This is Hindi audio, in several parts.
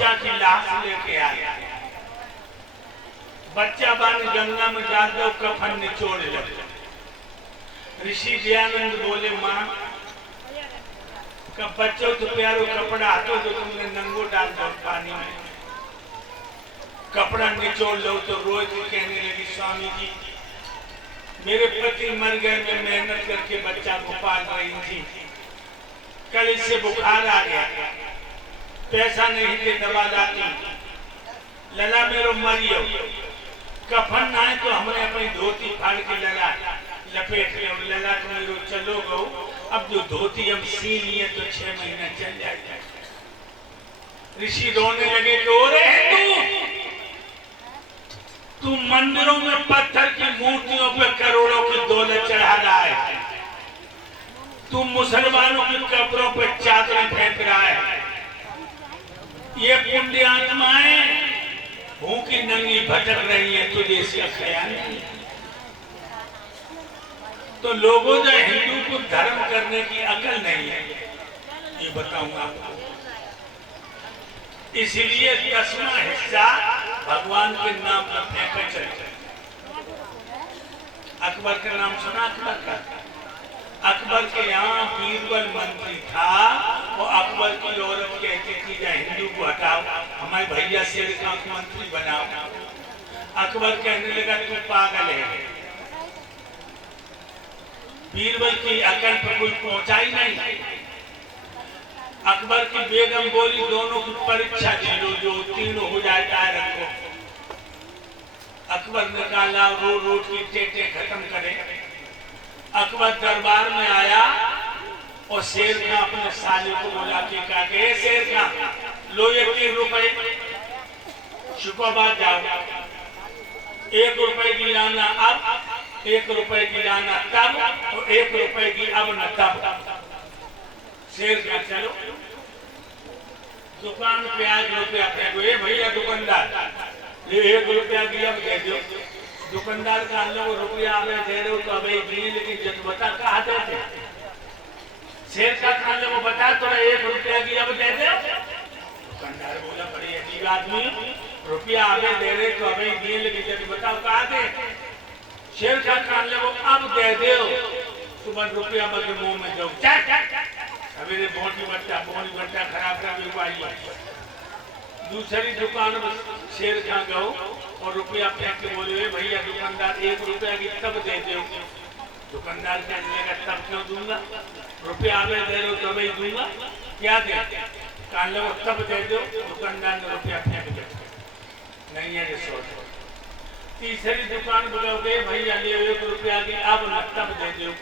बच्चा की लाश लेके आया। बच्चा बान गंगा में डाल दो, कफन निचोड़ लगे। ऋषि दयानंद बोले, माँ कब बच्चों तो प्यारो कपड़ा हाथों तो तुमने नंगो डाल दो पानी में, कपड़ा निचोड़ लो। तो रोज कहने लगी, स्वामी जी मेरे पति मर गए, मैं मेहनत करके बच्चा को पाल रही थी, कल इससे बुखार आ गया, पैसा नहीं थे दवा लाती, लला मेरो मरियो, कफन ना है तो हमने अपनी धोती फाड़ के लला लपेट लिया, लला तो मेरो चलो गो, अब जो धोती हम सी लिए तो 6 महीना चल जाएगा। ऋषि रोने लगे, तो रे तू मंदिरों में पत्थर की मूर्तियों पे करोड़ों की दौलत चढ़ा रहा है, तू मुसलमानों की कब्रों पे चादरें फेंक रहा है, ये पुण्य आत्माएं भूखी नंगी भटक रही है, तुझे इसका ख्याल नहीं। तो लोगों ने हिंदू को धर्म करने की अकल नहीं है, ये बताऊंगा आपको। इसलिए 10वां हिस्सा भगवान के नाम पर फेंका चलते। अकबर का नाम सुना? अकबर का, अकबर के यहाँ बीरबल मंत्री था, वो अकबर की औरत कहती थी जा हिंदू को हटाओ, हमारे भैया शेर खान को मंत्री बनाओ। अकबर कहने लगा तू पागल है, बीरबल की अकल पर कोई पहुंचा ही नहीं। अकबर की बेगम बोली, दोनों की परीक्षा दे लो, जो तीनों हो जाता है रखो। अकबर ने कहा रो रोट की टेटे खत्म करें। अकबर दरबार में आया और शेर खां अपने साले को बुला के कहा कि शेर खां लो ये 3 रुपए, शुक्रवार जाओ, 1 रुपए की लाना अब, 1 रुपए की लाना तब, और 1 रुपए की अब न तब। शेर खां चलो दुकान पे आज रुपया फेंको, ये भैया दुकानदार ये 1 रुपया की अब दे दो। दुकानदार का वो रुपया आप दे रहे हो तो अभी दिए, लेकिन जब बता कहा देते। शेर का खाने वो बता तो 1 रुपया की अब दे दे। दुकानदार बोला बड़ी अजीब आदमी, रुपया अभी दे रहे तो अभी दिए, लेकिन जब बताओ कहा दे। शेर का खाने वो अब दे दो, सुबह रुपया बदले मुंह में दो। सवेरे बोटी बट्टा खराब कर दूसरी दुकान में शेर खां गो और रुपया फेंक के बोले भैया दुकानदार 1 रुपया की तब दे दो। दुकानदार कहने लगा तब क्यों दूंगा, रुपया आगे दे रहे हो तब ही दूंगा, क्या दे? कहने लगा तब दे दो। दुकानदार ने रुपया फेंक दिया, नहीं है रिसोर्ट। तीसरी दुकान बोलोगे भैया ले 1 रुपया की अब न तब दे दो।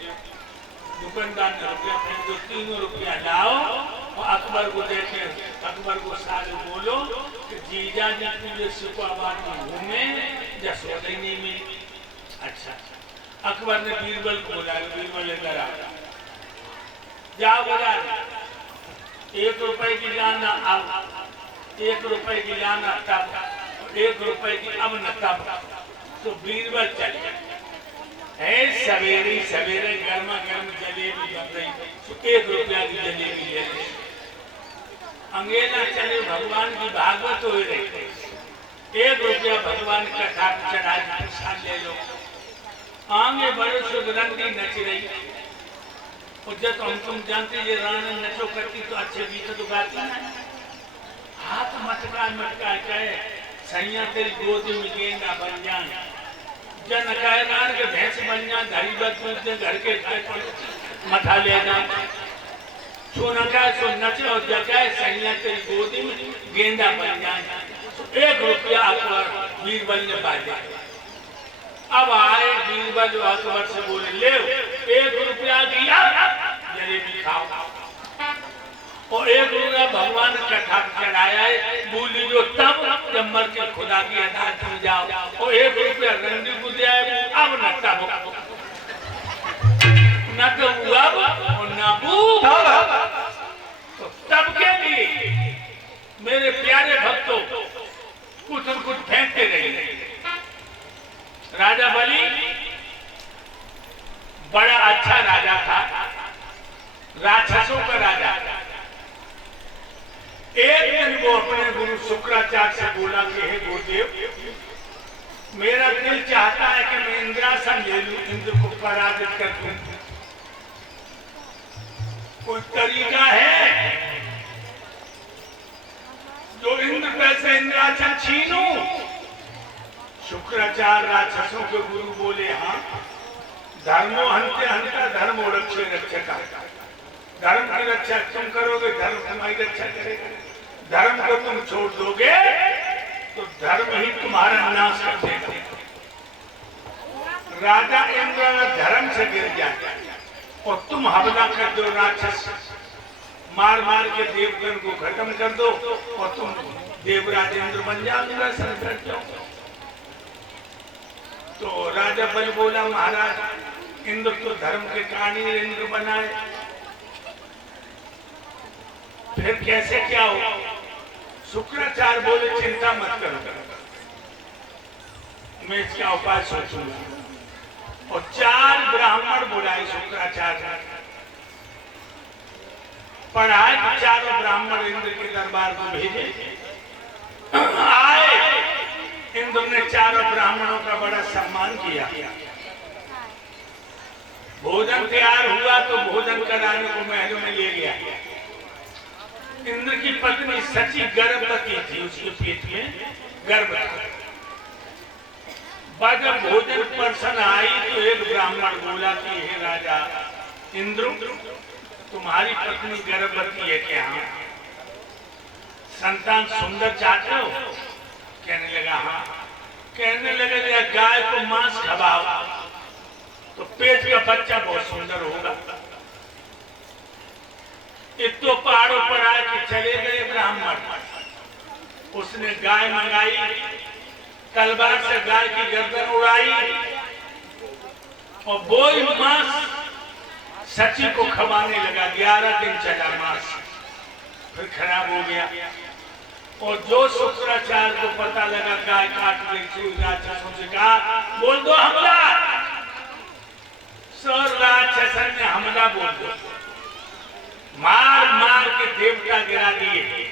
दुकानदार ने रुपया फेंक दो, 3 रुपया लाओ और अकबर को देखे। अकबर को साले बोलो कि जीजा जी तुझे शुक्रवार में घूमे या सोते नहीं मिली। अच्छा, अकबर ने बीरबल को बोला, बीरबल इधर आ जाओ बाजार, 1 रुपए की लाना अब, 1 रुपए की लाना तब, 1 रुपए की अब न तब। तो बीरबल चल है सवेरे सवेरे गर्मा गर्म जलेबी बन रही, तो 1 रुपया की जलेबी ले ली। अंगेला चले भगवान की भागवत हो रही, 1 रुपया भगवान का ठाक चढ़ा प्रसाद ले लो। आगे बड़े सुगरंदी नच रही, और जब हम तुम जानते ये रानी नचो करती तो अच्छे गीत तो गाती ना, हाथ मटका मटका कहे सैया तेरी गोदी में गेंदा बन जाए, जन कहनार के भैंस बन जा, घड़ी बद घर के मथा ले जा, सो नचे और जगह सैया तेरी गोदी में गेंदा बन जाए। 1 रुपया अकबर बीरबल ने बाजा। अब आए बीरबल अकबर से बोले ले 1 रुपया दिया जलेबी खाओ, और 1 रुपया भगवान का ठाक चढ़ाया है, बोली जो तब जब मर के खुदा की अदालत में जाओ, और 1 रुपया रंडी को दिया है अब न तब, न तो अब और न तो तब के लिए मेरे प्यारे भक्तों कुछ न कुछ फेंकते रहिए। राजा बलि बड़ा अच्छा राजा था, राक्षसों का राजा। एक दिन वो अपने गुरु शुक्राचार्य से बोला कि हे गुरुदेव, मेरा दिल चाहता है कि मैं इंद्रासन ले लूं, इंद्र को पराजित कर दूं। कोई तरीका है जो इंद्र पे से इंद्रासन छीनूं? शुक्राचार्य राक्षसों के गुरु बोले, हाँ, धर्मो हंते हंता धर्मो रक्षे रक्षका। धर्म की रक्षा तुम करोगे, धर्म तुम्हारी रक्षा करेगा। धर्म को तुम छोड़ दोगे तो धर्म ही तुम्हारा नाश कर देगा। राजा इंद्र धर्म से गिर जाए और तुम हमला कर दो, राक्षस मार मार के देवगण को खत्म कर दो और तुम देवराज इंद्र बन जाओगे, सर कर जाओ। तो राजा बल बोला, महाराज इंद्र तो धर्म के कारण ही इंद्र बनाए, फिर कैसे क्या हो? शुक्राचार्य बोले, चिंता मत करो, मैं इसका उपाय सोचूंगा। और 4 ब्राह्मण बुलाए शुक्राचार्य, पढ़ाए कि 4 ब्राह्मण इंद्र के दरबार को भेजे। आए, इंद्र ने 4 ब्राह्मणों का बड़ा सम्मान किया। भोजन तैयार हुआ तो भोजन कराने को महलों में ले गया। इंद्र की पत्नी सची गर्भवती थी, उसके पेट में गर्भ था। जब भोजन परसन आई तो एक ब्राह्मण बोला कि हे राजा इंद्र, तुम्हारी पत्नी गर्भवती है क्या? संतान सुंदर चाहते हो? कहने लगा हाँ। कहने लगे गाय को मांस खवाओ तो पेट का बच्चा बहुत सुंदर होगा। इतो पहाड़ों पर आए कि चले गए ब्राह्मण। उसने गाय मंगाई, तलवार से गाय की गर्दन उड़ाई और वो ही मांस सची को खवाने लगा। 11 दिन चला मांस, फिर खराब हो गया। और जो शुक्राचार्य को पता लगा गाय काट गई, राक्षसों से कहा बोल दो हमला। सर राक्षसन ने हमला बोल दो, मार मार के देवता गिरा दिए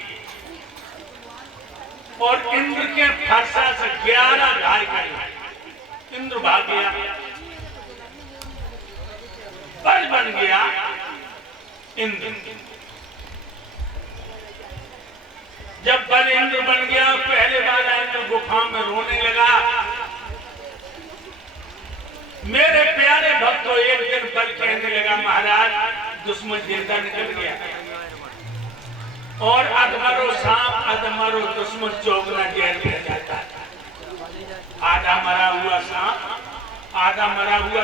और इंद्र के फरसा से 11 घायल कर। इंद्र भाग गया, बल बन गया इंद्र। जब बल इंद्र बन गया, पहले बार इंद्र गुफा में रोने लगा। मेरे प्यारे भक्तों, एक दिन बल कहने लगा महाराज दुश्मन जिंदा निकल गया और अधमरो सांप अधमरो दुश्मन चौगना जेल में जाता है। आधा मरा हुआ सांप, आधा मरा हुआ